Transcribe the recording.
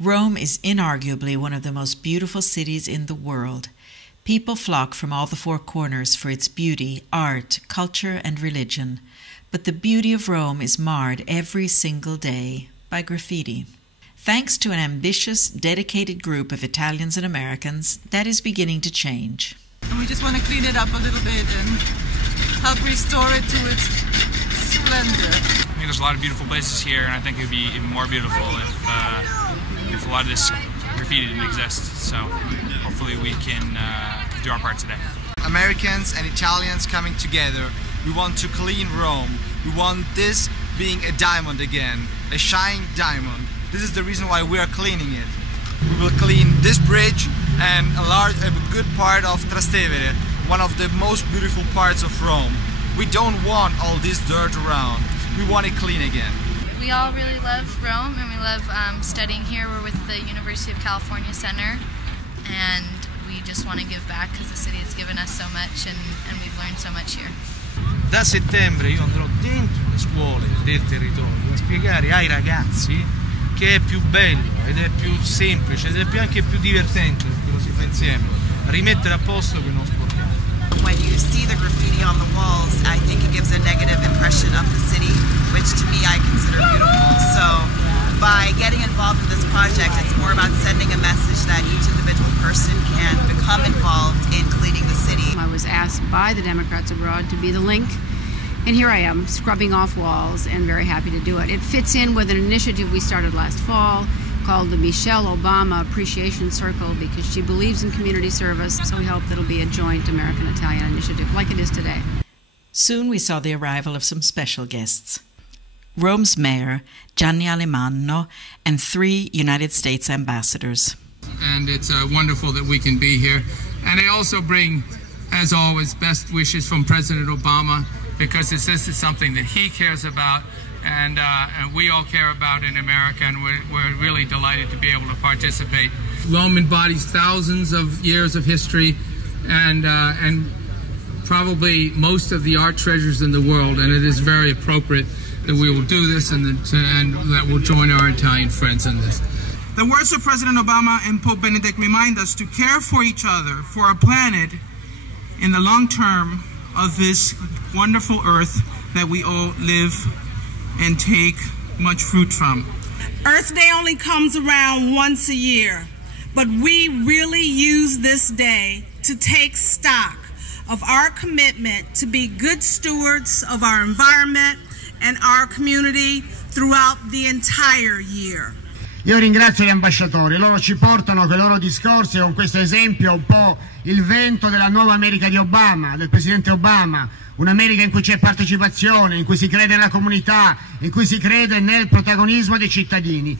Rome is inarguably one of the most beautiful cities in the world. People flock from all the four corners for its beauty, art, culture, and religion. But the beauty of Rome is marred every single day by graffiti. Thanks to an ambitious, dedicated group of Italians and Americans, that is beginning to change. And we just want to clean it up a little bit and help restore it to its splendor. I think there's a lot of beautiful places here, and I think it would be even more beautiful if a lot of this graffiti didn't exist. So hopefully we can do our part today. Americans and Italians coming together. We want to clean Rome. We want this being a diamond again, a shining diamond. This is the reason why we are cleaning it. We will clean this bridge and a good part of Trastevere, one of the most beautiful parts of Rome. We don't want all this dirt around. We want it clean again. We all really love Rome, and we love studying here. We're with the University of California Center, and we just want to give back because the city has given us so much, and we've learned so much here. Da settembre io andrò dentro le scuole del territorio a spiegare ai ragazzi che è più bello ed è più semplice ed è anche più divertente, perché lo si fa insieme, rimettere a posto che non sporchiamo. When you see the graffiti on the walls, I think it gives a negative impression of the city, which to me I consider beautiful. So by getting involved in this project, it's more about sending a message that each individual person can become involved in cleaning the city. I was asked by the Democrats abroad to be the link, and here I am, scrubbing off walls, and very happy to do it. It fits in with an initiative we started last fall called the Michelle Obama Appreciation Circle, because she believes in community service, so we hope that it'll be a joint American-Italian initiative like it is today. Soon we saw the arrival of some special guests. Rome's mayor, Gianni Alemanno, and 3 United States ambassadors. And it's wonderful that we can be here. And I also bring, as always, best wishes from President Obama, because this is something that he cares about, and we all care about in America, and we're really delighted to be able to participate. Rome embodies thousands of years of history and probably most of the art treasures in the world, and it is very appropriate that we will do this and that we'll join our Italian friends in this. The words of President Obama and Pope Benedict remind us to care for each other, for our planet, in the long term of this wonderful earth that we all live and take much fruit from. Earth Day only comes around once a year, but we really use this day to take stock of our commitment to be good stewards of our environment and our community throughout the entire year. Io ringrazio gli ambasciatori, loro ci portano con i loro discorsi, con questo esempio un po' il vento della nuova America di Obama, del presidente Obama, un'America in cui c'è partecipazione, in cui si crede nella comunità, in cui si crede nel protagonismo dei cittadini.